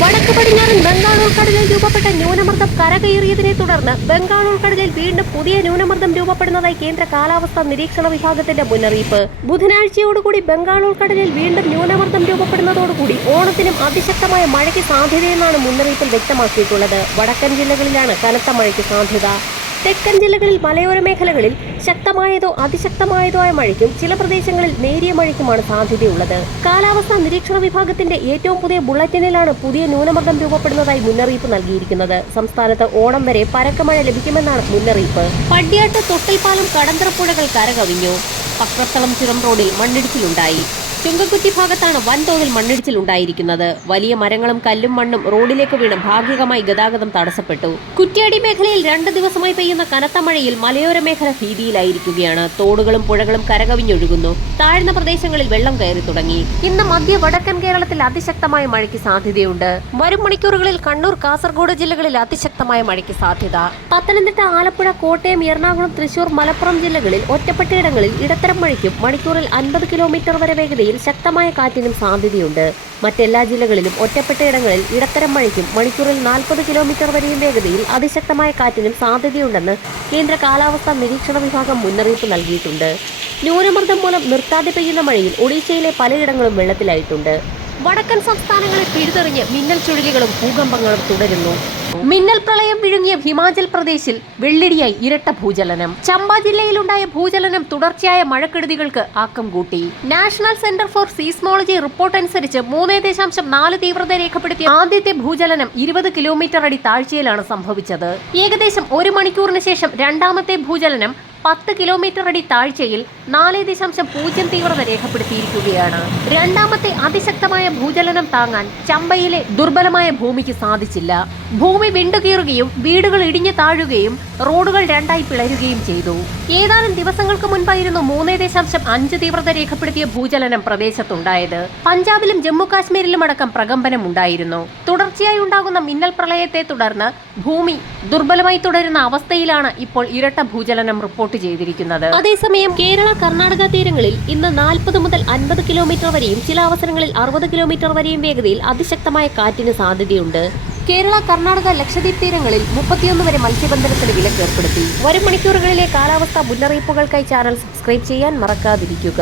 വടക്ക് പടിഞ്ഞാറൻ ബംഗാൾ ഉൾക്കടലിൽ രൂപപ്പെട്ട ന്യൂനമർദ്ദം കരകയറിയതിനെ തുടർന്ന് ബംഗാൾ ഉൾക്കടലിൽ വീണ്ടും പുതിയ ന്യൂനമർദ്ദം രൂപപ്പെടുന്നതായി കേന്ദ്ര കാലാവസ്ഥാ നിരീക്ഷണ വിഭാഗത്തിന്റെ മുന്നറിയിപ്പ്. ബുധനാഴ്ചയോടുകൂടി ബംഗാൾ ഉൾക്കടലിൽ വീണ്ടും ന്യൂനമർദ്ദം രൂപപ്പെടുന്നതോടുകൂടി ഓണത്തിനും അതിശക്തമായ മഴയ്ക്ക് സാധ്യതയെന്നാണ് മുന്നറിയിപ്പിൽ വ്യക്തമാക്കിയിട്ടുള്ളത്. വടക്കൻ ജില്ലകളിലാണ് കനത്ത മഴയ്ക്ക് സാധ്യത. തെക്കൻ ജില്ലകളിൽ മലയോര മേഖലകളിൽ ശക്തമായതോ അതിശക്തമായതോ ആയ മഴയ്ക്കും ചില പ്രദേശങ്ങളിൽ നേരിയ മഴയ്ക്കുമാണ് സാധ്യതയുള്ളത്. കാലാവസ്ഥാ നിരീക്ഷണ വിഭാഗത്തിന്റെ ഏറ്റവും പുതിയ ബുള്ളറ്റിനിലാണ് പുതിയ ന്യൂനമർദ്ദം രൂപപ്പെടുന്നതായി മുന്നറിയിപ്പ് നൽകിയിരിക്കുന്നത്. സംസ്ഥാനത്ത് ഓണം വരെ പരക്ക മഴ ലഭിക്കുമെന്നാണ് മുന്നറിയിപ്പ്. പടിയാട്ട് തൊട്ടിൽപ്പാലം കടന്തറപ്പുഴകൾ കരകവിഞ്ഞു. പക്രത്തളം ചുരം റോഡിൽ മണ്ണിടിച്ചിലുണ്ടായി. ചുങ്കക്കുറ്റി ഭാഗത്താണ് വൻതോതിൽ മണ്ണിടിച്ചിൽ ഉണ്ടായിരിക്കുന്നത്. വലിയ മരങ്ങളും കല്ലും മണ്ണും റോഡിലേക്ക് വീണ് ഭാഗികമായി ഗതാഗതം തടസ്സപ്പെട്ടു. കുറ്റ്യാടി മേഖലയിൽ രണ്ട് ദിവസമായി പെയ്യുന്ന കനത്ത മഴയിൽ മലയോര മേഖല ഭീതിയിലായിരിക്കുകയാണ്. തോടുകളും പുഴകളും കരകവിഞ്ഞൊഴുകുന്നു. താഴ്ന്ന പ്രദേശങ്ങളിൽ വെള്ളം കയറി തുടങ്ങി. ഇന്ന് മധ്യ വടക്കൻ കേരളത്തിൽ അതിശക്തമായ മഴയ്ക്ക് സാധ്യതയുണ്ട്. വരും മണിക്കൂറുകളിൽ കണ്ണൂർ കാസർഗോഡ് ജില്ലകളിൽ അതിശക്തമായ മഴയ്ക്ക് സാധ്യത. പത്തനംതിട്ട ആലപ്പുഴ കോട്ടയം എറണാകുളം തൃശൂർ മലപ്പുറം ജില്ലകളിൽ ഒറ്റപ്പെട്ടയിടങ്ങളിൽ ഇടത്തരം മഴയ്ക്കും മണിക്കൂറിൽ അൻപത് കിലോമീറ്റർ വരെ വേഗതയിൽ ശക്തമായ കാറ്റിനും സാധ്യതയുണ്ട്. മറ്റെല്ലാ ജില്ലകളിലും ഒറ്റപ്പെട്ടയിടങ്ങളിൽ ഇടത്തരം മഴയ്ക്കും മണിക്കൂറിൽ നാൽപ്പത് കിലോമീറ്റർ വരെയും വേഗതയിൽ അതിശക്തമായ കാറ്റിനും സാധ്യതയുണ്ടെന്ന് കേന്ദ്ര കാലാവസ്ഥാ നിരീക്ഷണ വിഭാഗം മുന്നറിയിപ്പ് നൽകിയിട്ടുണ്ട്. ന്യൂനമർദ്ദം മൂലം നിർത്താതെ പെയ്യുന്ന മഴയിൽ ഒഡീഷയിലെ പലയിടങ്ങളും വെള്ളത്തിലായിട്ടുണ്ട്. വടക്കൻ സംസ്ഥാനങ്ങളെ പിഴുതെറിഞ്ഞ് മിന്നൽ ചുഴലികളും ഭൂകമ്പങ്ങളും തുടരുന്നു. മിന്നൽ പ്രളയം വിഴുങ്ങിയ ഹിമാചൽ പ്രദേശിൽ വെള്ളിടിയായി ഇരട്ട ഭൂചലനം. ചമ്പ ജില്ലയിലുണ്ടായ ഭൂചലനം തുടർച്ചയായ മഴക്കെടുതികൾക്ക് ആക്കം കൂട്ടി. National Centre for Seismology report അനുസരിച്ച് മൂന്ന് ദശാംശം നാല് തീവ്രത രേഖപ്പെടുത്തിയ ആദ്യത്തെ ഭൂചലനം ഇരുപത് കിലോമീറ്റർ അടി താഴ്ചയിലാണ് സംഭവിച്ചത്. ഏകദേശം ഒരു മണിക്കൂറിന് ശേഷം രണ്ടാമത്തെ ഭൂചലനം പത്ത് കിലോമീറ്റർ അടി താഴ്ചയിൽ നാല് ദശാംശം പൂജ്യം തീവ്രത രേഖപ്പെടുത്തിയിരിക്കുകയാണ്. രണ്ടാമത്തെ അതിശക്തമായ ഭൂചലനം താങ്ങാൻ ചമ്പയിലെ ദുർബലമായ ഭൂമിക്ക് സാധിച്ചില്ല. ഭൂമി വിണ്ടുകീറുകയും വീടുകൾ ഇടിഞ്ഞു താഴുകയും റോഡുകൾ രണ്ടായി പിളരുകയും ചെയ്തു. ഏതാനും ദിവസങ്ങൾക്ക് മുൻപായിരുന്നു മൂന്ന് ദശാംശം അഞ്ച് തീവ്രത രേഖപ്പെടുത്തിയ ഭൂചലനം പ്രദേശത്തുണ്ടായത്. പഞ്ചാബിലും ജമ്മു കാശ്മീരിലും അടക്കം പ്രകമ്പനം ഉണ്ടായിരുന്നു തുടർച്ചയായി ഉണ്ടാകുന്ന മിന്നൽ പ്രളയത്തെ തുടർന്ന് ഭൂമി ദുർബലമായി തുടരുന്ന അവസ്ഥയിലാണ് ഇപ്പോൾ ഇരട്ട ഭൂചലനം റിപ്പോർട്ട് ചെയ്തിരിക്കുന്നത്. അതേസമയം കേരള കർണാടക തീരങ്ങളിൽ ഇന്ന് നാൽപ്പത് മുതൽ അൻപത് കിലോമീറ്റർ വരെയും ചില അവസരങ്ങളിൽ അറുപത് കിലോമീറ്റർ വരെയും വേഗതയിൽ അതിശക്തമായ കാറ്റിന് സാധ്യതയുണ്ട്. കേരള കർണാടക ലക്ഷദ്വീപ് തീരങ്ങളിൽ മുപ്പത്തിയൊന്ന് വരെ മത്സ്യബന്ധനത്തിന് വിലക്കേർപ്പെടുത്തി. വരും മണിക്കൂറുകളിലെ കാലാവസ്ഥാ മുന്നറിയിപ്പുകൾക്കായി ചാനൽ സബ്സ്ക്രൈബ് ചെയ്യാൻ മറക്കാതിരിക്കുക.